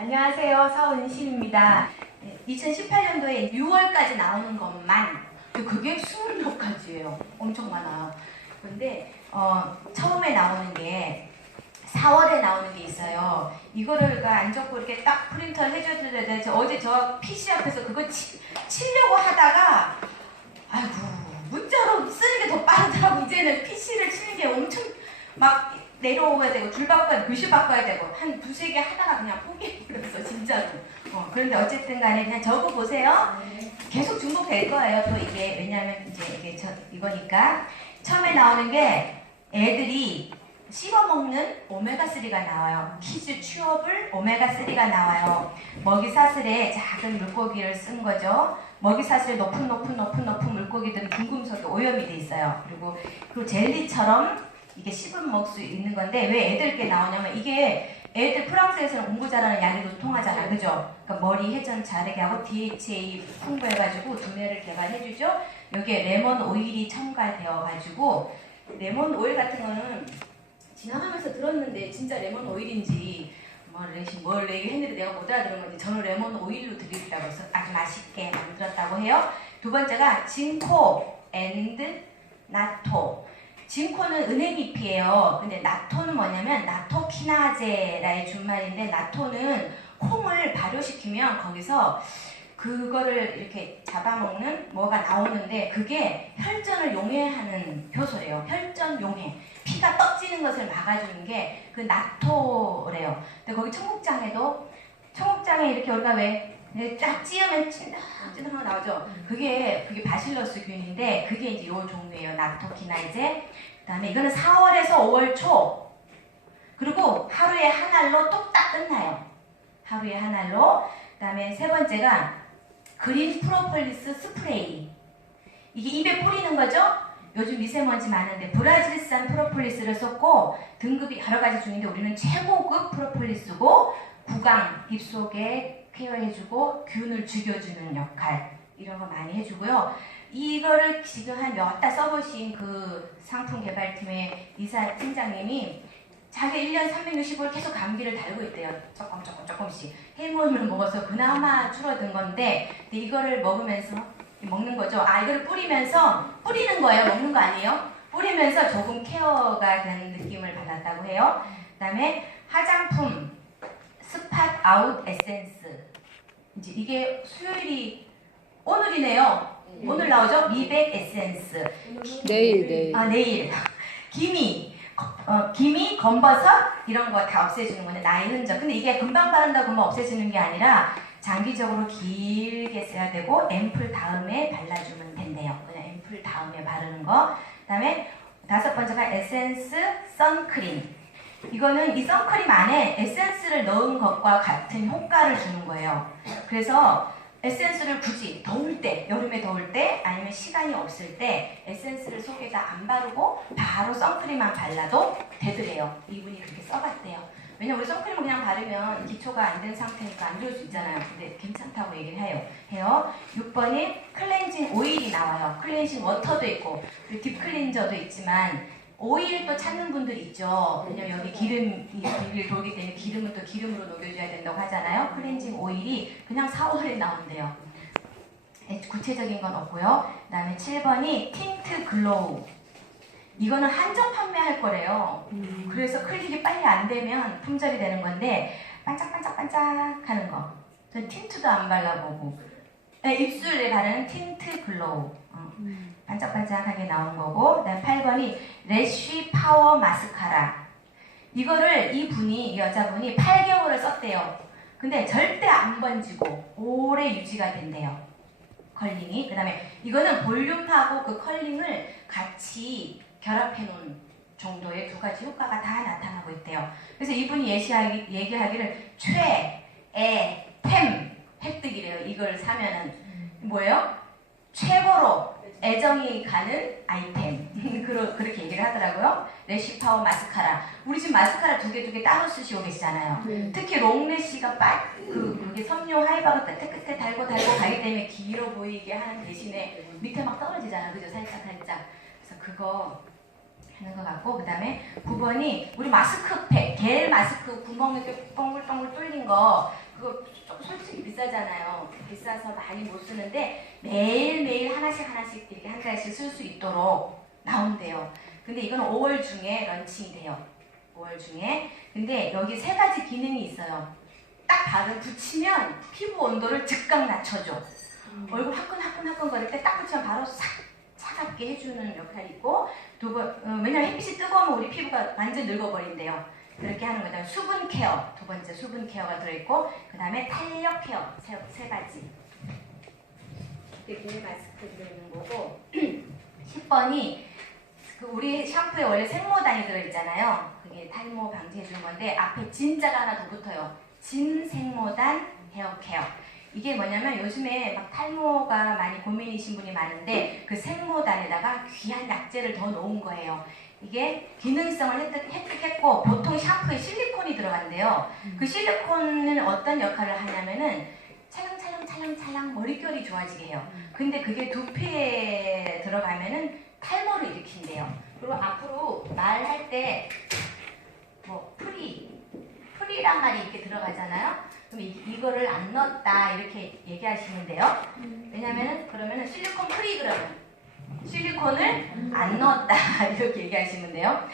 안녕하세요. 서은실입니다. 2018년도에 6월까지 나오는 것만 그게 20몇 가지예요. 엄청 많아요. 근데 처음에 나오는 게 4월에 나오는 게 있어요. 이거를 안 적고 이렇게 딱 프린터를 해줘야 되는데 어제 저 PC 앞에서 그거 치려고 하다가 아이고 문자로 쓰는 게 더 빠르더라고. 이제는 PC를 치는 게 엄청 막 내려오야 되고 줄 바꿔야 글씨 바꿔야 되고 한 두세 개 하다가 그냥 포기해버렸어 진짜로. 그런데 어쨌든 간에 그냥 적어보세요. 계속 중복될 거예요. 또 이게 왜냐면 이제 이게 이거니까. 처음에 나오는 게 애들이 씹어먹는 오메가3가 나와요. 키즈 취업을 오메가3가 나와요. 먹이사슬에 작은 물고기를 쓴 거죠. 먹이사슬에 높은 물고기들은 중금속이 오염이 돼 있어요. 그리고 젤리처럼 이게 씹은 먹을 수 있는 건데 왜 애들께 나오냐면 이게 애들 프랑스에서는 공부 잘하는 약으로 통하잖아. 그죠? 그러니까 머리 회전 잘하게 하고 DHA 풍부해가지고 두뇌를 개발해주죠. 여기에 레몬 오일이 첨가되어가지고 레몬 오일 같은 거는 지나가면서 들었는데 진짜 레몬 오일인지 뭘 얘기했는데 내가 못 알아들은 건지 저는 레몬 오일로 드리겠다고 해서 아주 맛있게 만들었다고 해요. 두 번째가 진코 앤드 나토. 진코는 은행잎이에요. 근데 나토는 뭐냐면 나토키나제라의 준말인데 나토는 콩을 발효시키면 거기서 그거를 이렇게 잡아먹는 뭐가 나오는데 그게 혈전을 용해하는 효소래요. 혈전 용해. 피가 떡지는 것을 막아주는 게 그 나토래요. 근데 거기 청국장에 이렇게 우리가 왜 쫙 찌으면 찐득하고 나오죠. 그게 바실러스균인데 그게 이제 요 종류예요. 나토키나이제. 그다음에 이거는 4월에서 5월 초. 그리고 하루에 한 알로 뚝딱 끝나요. 하루에 한 알로. 그다음에 세 번째가 그린 프로폴리스 스프레이. 이게 입에 뿌리는 거죠. 요즘 미세먼지 많은데 브라질산 프로폴리스를 썼고 등급이 여러 가지 중인데 우리는 최고급 프로폴리스고 구강, 입속에 케어해주고 균을 죽여주는 역할 이런 거 많이 해주고요. 이거를 지금 한 몇 달 써보신 그 상품 개발팀의 이사 팀장님이 자기 1년 365일 계속 감기를 달고 있대요. 조금씩 해물을 먹어서 그나마 줄어든 건데 근데 이거를 먹는 거죠. 이거를 뿌리는 거예요. 먹는 거 아니에요. 뿌리면서 조금 케어가 되는 느낌을 받았다고 해요. 그 다음에 화장품 스팟 아웃 에센스. 이제 이게 수요일이 오늘이네요. 오늘 나오죠? 미백 에센스. 내일. 내일. 기미, 검버섯 이런 거 다 없애주는 건데 나의 흔적. 근데 이게 금방 바른다고 하면 없애지는 게 아니라 장기적으로 길게 써야 되고 앰플 다음에 발라주면 된대요. 그냥 앰플 다음에 바르는 거. 그 다음에 다섯 번째가 에센스 선크림. 이거는 이 선크림 안에 에센스를 넣은 것과 같은 효과를 주는 거예요. 그래서 에센스를 굳이 더울 때, 여름에 더울 때 아니면 시간이 없을 때 에센스를 속에다 안 바르고 바로 선크림만 발라도 되더래요. 이분이 그렇게 써봤대요. 왜냐면 우리 선크림을 그냥 바르면 기초가 안 된 상태니까 안 좋을 수 있잖아요. 근데 괜찮다고 얘기를 해요. 6번이 클렌징 오일이 나와요. 클렌징 워터도 있고 딥클린저도 있지만 오일도 찾는 분들 있죠. 왜냐면 여기 기름이 돌기 때문에 기름은 또 기름으로 녹여줘야 된다고 하잖아요. 클렌징 오일이 그냥 4월에 나온대요. 구체적인 건 없고요. 그 다음에 7번이 틴트 글로우. 이거는 한정 판매할 거래요. 그래서 클릭이 빨리 안 되면 품절이 되는 건데 반짝반짝 하는 거. 전 틴트도 안 발라보고 입술에 바르는 틴트 글로우. 반짝반짝하게 나온 거고. 그 다음 8번이 래쉬 파워 마스카라. 이거를 이 여자분이 8개월을 썼대요. 근데 절대 안 번지고 오래 유지가 된대요. 컬링이. 그 다음에 이거는 볼륨하고 그 컬링을 같이 결합해 놓은 정도의 두 가지 효과가 다 나타나고 있대요. 그래서 이분이 얘기하기를 템 획득이래요. 이걸 사면은 뭐예요? 최고로 애정이 가는 아이템. 그렇게 얘기를 하더라고요. 래쉬 파워 마스카라. 우리 지금 마스카라 두 개 따로 쓰시고 계시잖아요. 특히 롱래쉬가 그게 섬유 하이바가 끝에 달고 가기 때문에 길어 보이게 하는 대신에 밑에 막 떨어지잖아요. 그죠? 살짝. 그래서 그거 하는 것 같고. 그 다음에 9번이 우리 마스크팩, 겔 마스크 구멍 이렇게 동글동글 뚫린 거 그거 솔직히 비싸잖아요. 비싸서 많이 못 쓰는데 매일매일 하나씩 이렇게 한 달씩 쓸 수 있도록 나온대요. 근데 이건 5월 중에 런칭이 돼요. 5월 중에. 근데 여기 3가지 기능이 있어요. 딱 붙이면 피부 온도를 즉각 낮춰줘. 얼굴 화끈화끈 거릴 때 딱 붙이면 바로 싹 차갑게 해주는 역할이 있고, 왜냐면 햇빛이 뜨거우면 우리 피부가 완전 늙어버린대요. 그렇게 하는 거죠. 수분 케어, 2번째 수분 케어가 들어있고, 그 다음에 탄력 케어, 3가지. 이렇게 마스크 들어있는 거고, 10번이 우리 샴푸에 원래 생모단이 들어있잖아요. 그게 탈모 방지해주는 건데 앞에 진자가 하나 더 붙어요. 진생모단 헤어케어. 이게 뭐냐면 요즘에 막 탈모가 많이 고민이신 분이 많은데 그 생모단에다가 귀한 약재를 더 넣은 거예요. 이게 기능성을 획득했고 보통 샴푸에 실리콘이 들어간대요. 그 실리콘은 어떤 역할을 하냐면은 찰랑찰랑 머릿결이 좋아지게 해요. 근데 그게 두피에 들어가면은 탈모를 일으킨대요. 그리고 앞으로 말할 때 뭐 프리란 말이 이렇게 들어가잖아요. 그럼 이거를 안 넣었다 이렇게 얘기하시면 돼요. 왜냐면은 그러면은 실리콘 프리 그러면 실리콘을 안 넣었다 이렇게 얘기하시면 돼요.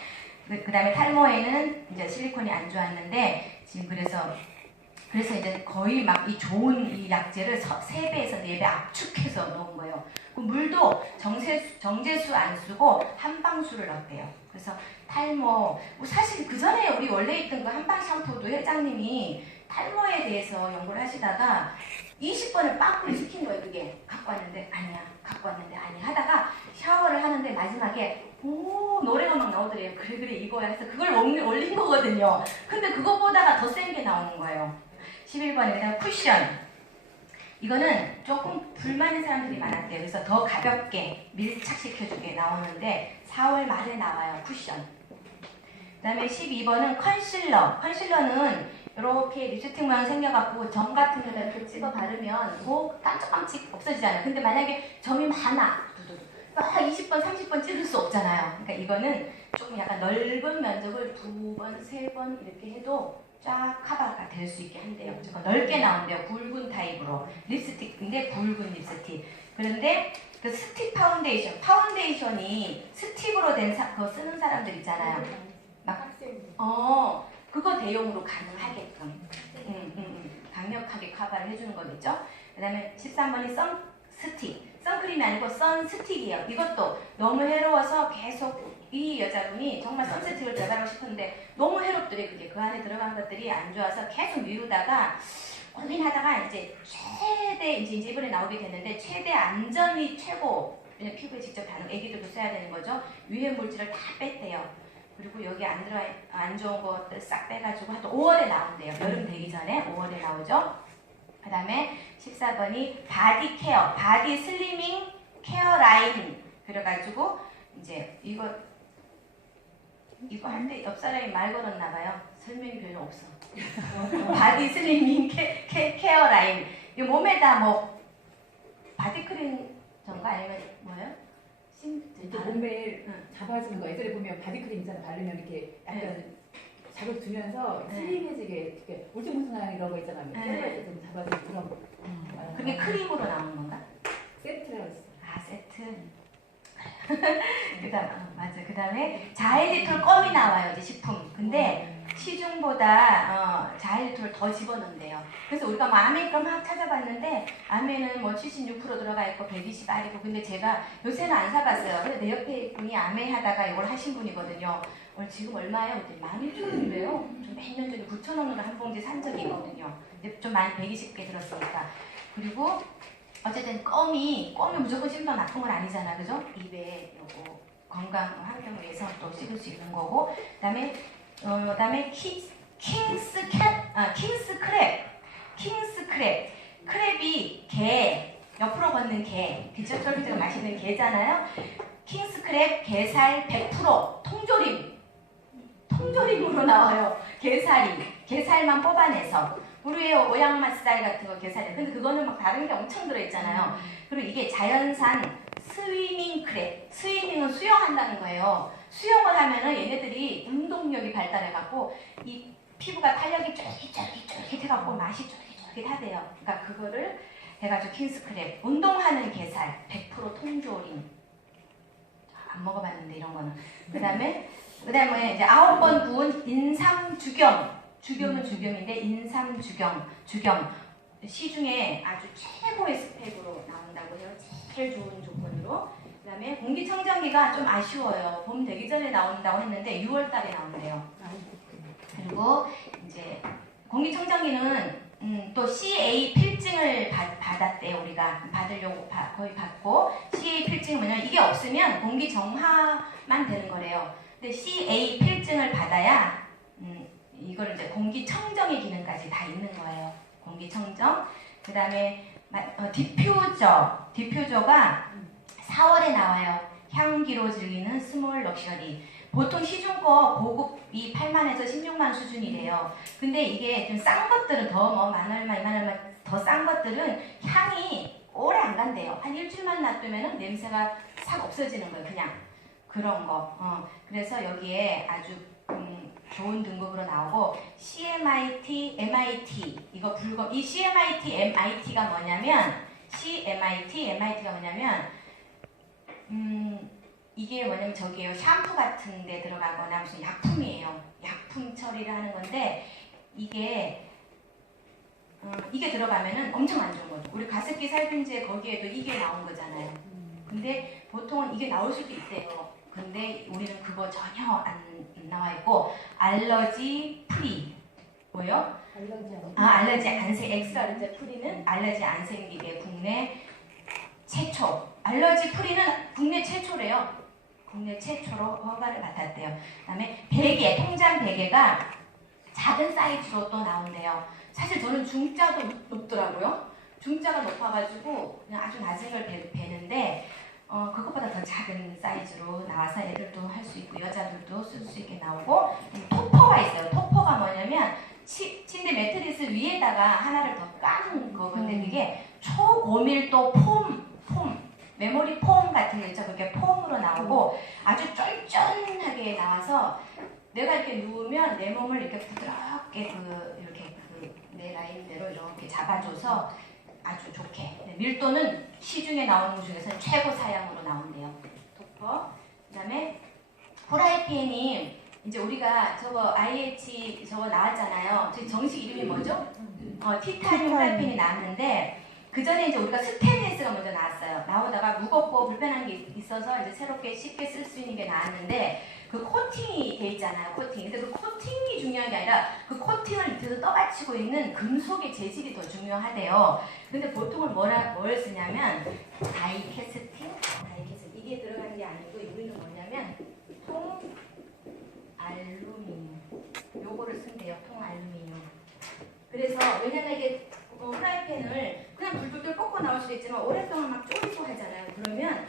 그 다음에 탈모에는 이제 실리콘이 안 좋았는데 지금 그래서 이제 거의 막 이 좋은 이 약재를 3배에서 4배 압축해서 넣은 거예요. 그 물도 정제수 안 쓰고 한방수를 넣었대요. 그래서 탈모, 사실 그 전에 우리 원래 있던 그 한방 샴푸도 회장님이 탈모에 대해서 연구를 하시다가 20번을 빠꾸리 시킨 거예요. 그게 갖고 왔는데 아니야 하다가 샤워를 하는데 마지막에 노래가 막 나오더래요. 그래 이거야 해서 그걸 올린 거거든요. 근데 그거보다가 더 센 게 나오는 거예요. 11번에 쿠션. 이거는 조금 불만인 사람들이 많았대요. 그래서 더 가볍게 밀착시켜주게 나오는데 4월 말에 나와요. 쿠션. 그 다음에 12번은 컨실러. 컨실러는 이렇게 립스틱 모양 생겨갖고 점 같은 데다 이렇게 찍어 바르면 뭐 깜짝깜짝 없어지잖아요. 근데 만약에 점이 많아. 20번, 30번 찍을 수 없잖아요. 그러니까 이거는 조금 약간 넓은 면적을 2번, 3번 이렇게 해도 쫙 커버가 될 수 있게 한대요. 조금 넓게 나온대요. 굵은 타입으로. 립스틱인데 굵은 립스틱. 그런데 그 스틱 파운데이션이 스틱으로 된 거 쓰는 사람들 있잖아요. 그거 대용으로 가능하게끔 강력하게 커버를 해주는 거겠죠. 그 다음에 13번이 선스틱. 선크림이 아니고 선스틱이에요. 이것도 너무 해로워서 계속 이 여자분이 정말 선스틱을 개발하고 싶었는데 너무 해롭더래. 그게 그 안에 들어간 것들이 안 좋아서 계속 미루다가 고민하다가 이제 이제 이번에 나오게 됐는데 최대 안전이 최고. 왜냐면 피부에 직접 바르는 애기들도 써야 되는 거죠. 유해 물질을 다 뺐대요. 그리고 여기 안 좋은 것들 싹 빼가지고 한 5월에 나온대요. 여름 되기 전에 5월에 나오죠. 그 다음에 14번이 바디 케어, 바디 슬리밍 케어 라인. 그래가지고 이제 이거 할 때 옆 사람이 말 걸었나봐요. 설명이 별로 없어. 바디 슬리밍 케어 라인. 이 몸에다 뭐 바디크림 전가 아니면 뭐예요? 이제 몸매를 잡아주는 거. 예전에 보면 바디크림 있잖아. 바르면 이렇게 약간 자극 주면서 슬림해지게 이렇게 울퉁불퉁한 이런 거 있잖아요. 좀 잡아주는 그런 거. 그게 크림으로 나오는 건가? 세트라고 있어. 세트. 맞아. 그 다음에 자헬리톨 껌이 나와요. 이제 식품. 근데 시중보다 자헬리톨을 더 집어넣는데요. 그래서 우리가 뭐 아메 거 막 찾아봤는데 아메는 뭐 76% 들어가 있고 120R이고 근데 제가 요새는 안 사봤어요. 근데 내 옆에 분이 아메 하다가 이걸 하신 분이거든요. 지금 얼마예요? 12,000원이래요. 좀 몇 년 전에 9,000원으로 한 봉지 산 적이 있거든요. 근데 좀 많이 120개 들었으니까. 그리고 어쨌든 껌이 무조건 씹으면 나쁜 건 아니잖아. 그죠? 입에 요거 건강 환경을 위해서 또 씹을 수 있는 거고. 그다음에 킹스 크랩. 크랩이 게, 옆으로 걷는 게, 그쵸? 쫄깃쫄깃 맛있는 게잖아요. 킹스 크랩, 게살 100% 통조림으로 나와요. 게살만 뽑아내서. 우리의 오양맛살 같은 거 게살이. 근데 그거는 막 다른 게 엄청 들어있잖아요. 그리고 이게 자연산 스위밍 크랩. 스위밍은 수영한다는 거예요. 수영을 하면은 얘네들이 운동력이 발달해갖고 이 피부가 탄력이 쫄깃쫄깃 해갖고 맛이 주긴 하대요. 그러니까 그거를 해가지고 킹스크랩 운동하는 게살 100% 통조림 안 먹어봤는데 이런 거는 그다음에 이제 9번 구운 인삼주겸 주겸은 주겸인데 인삼주겸 시중에 아주 최고의 스펙으로 나온다고 해요. 제일 좋은 조건으로. 그다음에 공기청정기가 좀 아쉬워요. 봄 되기 전에 나온다고 했는데 6월 달에 나온대요. 그리고 이제 공기청정기는 또 CA 필증을 받았대요. 우리가 받으려고 거의 받고 CA 필증이 뭐냐면 이게 없으면 공기 정화만 되는 거래요. 근데 CA 필증을 받아야 이거를 이제 공기청정의 기능까지 다 있는 거예요. 공기청정. 그 다음에 디퓨저가 4월에 나와요. 향기로 즐기는 스몰 럭셔리. 보통 시중 거 고급이 8만에서 16만 수준이래요. 근데 이게 좀 싼 것들은 더 뭐 만 얼마, 2만 얼마 더 싼 것들은 향이 오래 안 간대요. 한 일주일만 놔두면은 냄새가 싹 없어지는 거예요. 그냥 그런 거. 그래서 여기에 아주 좋은 등급으로 나오고 CMIT, MIT 이 CMIT, MIT가 뭐냐면 MIT가 뭐냐면 이게 뭐냐면 저기에요. 샴푸 같은 데 들어가거나 무슨 약품이에요. 약품 처리를 하는 건데 이게 들어가면은 엄청 안 좋은 거죠. 우리 가습기 살균제 거기에도 이게 나온 거잖아요. 근데 보통은 이게 나올 수도 있대요. 근데 우리는 그거 전혀 안 나와 있고 알러지 프리 뭐요? 알러지 안생 엑스알러지 프리는 알러지 안 생기게 국내 최초. 알러지 프리는 국내 최초래요. 국내 최초로 허가를 받았대요. 그다음에 베개, 통장 베개가 작은 사이즈로 또 나온대요. 사실 저는 중자도 높더라고요. 중자가 높아가지고 그냥 아주 낮은 걸 베는데 그것보다 더 작은 사이즈로 나와서 애들도 할 수 있고 여자들도 쓸 수 있게 나오고 토퍼가 있어요. 토퍼가 뭐냐면 침대 매트리스 위에다가 하나를 더 까는 거건데 그게 초고밀도 폼 메모리 폼 같은 거 있죠. 그게 폼으로 나오고 아주 쫀쫀하게 나와서 내가 이렇게 누우면 내 몸을 이렇게 부드럽게 내 라인대로 이렇게 잡아줘서 아주 좋게. 밀도는 시중에 나오는 것 중에서는 최고 사양으로 나온대요. 토퍼. 그다음에 프라이팬이 이제 우리가 저거 IH 저거 나왔잖아요. 정식 이름이 뭐죠? 티타늄 프라이팬이 나왔는데 그 전에 이제 우리가 스테인리스가 먼저 나왔어요. 나오다가 무겁고 불편한 게 있어서 이제 새롭게 쉽게 쓸 수 있는 게 나왔는데 그 코팅이 돼 있잖아요. 코팅. 근데 그 코팅이 중요한 게 아니라 그 코팅을 밑에서 떠받치고 있는 금속의 재질이 더 중요하대요. 근데 보통은 뭘 쓰냐면 다이캐스팅 이게 들어가는 게 아니고 우리는 뭐냐면 통알루미늄 요거를 쓴대요. 통알루미늄. 그래서 왜냐면 이게 프라이팬을 그냥 불불불 꽂고 나올 수도 있지만 오랫동안 막 졸이고 하잖아요. 그러면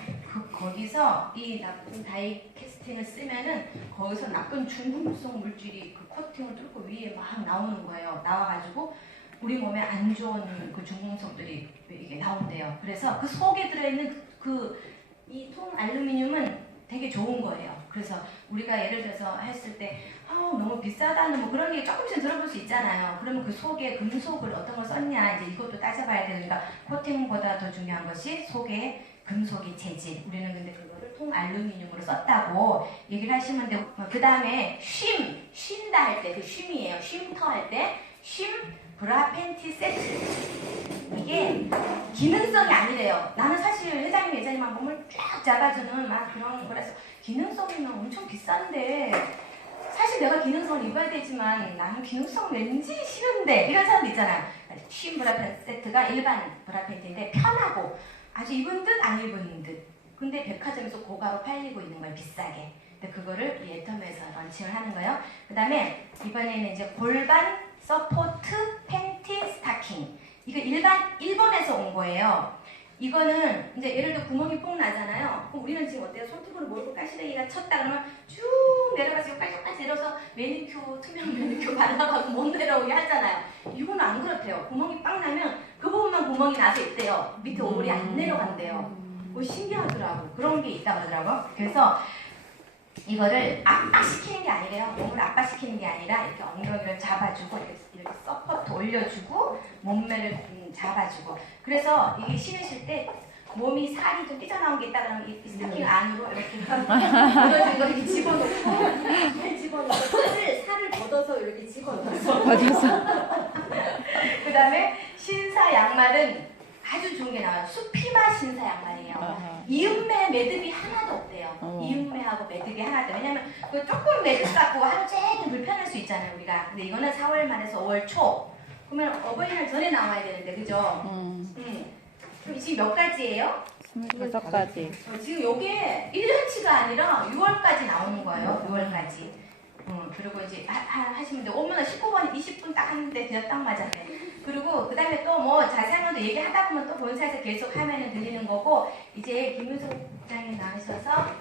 거기서 이 나쁜 다이캐스팅을 쓰면은 거기서 나쁜 중금속 물질이 그 코팅을 뚫고 위에 막 나오는 거예요. 나와가지고 우리 몸에 안 좋은 그 중금속들이 이게 나온대요. 그래서 그 속에 들어있는 이 통알루미늄은 되게 좋은 거예요. 그래서 우리가 예를 들어서 했을 때 너무 비싸다는 뭐 그런 얘기 조금씩 들어볼 수 있잖아요. 그러면 그 속에 금속을 어떤 걸 썼냐 이제 이것도 따져봐야 되니까 코팅보다 더 중요한 것이 속에 금속의 재질. 우리는 근데 그거를 통알루미늄으로 썼다고 얘기를 하시면 되고 그 다음에 쉰다 할 때 그 쉼이에요. 쉼터 할 때 쉼 브라펜티 세트. 이게 기능성이 아니래요. 나는 사실 회장님 예전에 막 몸을 쫙 잡아주는 막 그런 거라서 기능성이면 엄청 비싼데 사실 내가 기능성을 입어야 되지만 나는 기능성 왠지 싫은데 이런 사람도 있잖아요. 쉼 브라펜 세트가 일반 브라펜트인데 편하고 아주 입은 듯 안 입은 듯. 근데 백화점에서 고가로 팔리고 있는 거예요. 비싸게. 근데 그거를 애텀에서 런칭을 하는 거예요. 그 다음에 이번에는 이제 골반 서포트 팬티 스타킹. 이거 일본에서 온 거예요. 이거는 이제 예를 들어 구멍이 뽕 나잖아요. 그럼 우리는 지금 어때요? 손톱으로 몰고 가시래기가 쳤다 그러면 쭉 내려가서 빨리 내려서 투명 매니큐어 발라가고 못 내려오게 하잖아요. 이거는 안 그렇대요. 구멍이 빵 나면 그 부분만 구멍이 나서 있대요. 밑에 오물이 안 내려간대요. 신기하더라고. 그런 게 있다 그러더라고. 그래서 이거를 압박시키는 게 아니래요. 몸을 압박시키는 게 아니라 이렇게 엉덩이를 잡아주고 이렇게 서포트 올려주고 몸매를 잡아주고. 그래서 이게 신으실 때 몸이 살이 좀 삐져나온 게 있다 그러면 이 스타킹 안으로 이렇게 이거 이렇게 집어넣고 살을 걷어서 이렇게 집어넣어서 그 다음에 신사 양말은 아주 좋은 게 나와요. 수피마 신사 양말이에요. 이음매 매듭이 하나도 없대요. 이음매하고 매듭이 하나도. 왜냐면 그 조금 매듭 갖고 하루 종일 불편할 수 있잖아요, 우리가. 근데 이거는 4월 말에서 5월 초. 그러면 어버이날 전에 나와야 되는데, 그죠? 그럼 지금 몇 가지예요? 25가지. 지금 요게 1년치가 아니라 6월까지 나오는 거예요. 6월까지. 그리고 이제 하시면 돼. 오면 19분, 20분 딱 하는데 그냥 딱 맞아. 그리고 그 다음에 또 뭐 자세한 것도 얘기하다 보면 또 본사에서 계속 하면은 들리는 거고, 이제 김윤석 부장님 나오셔서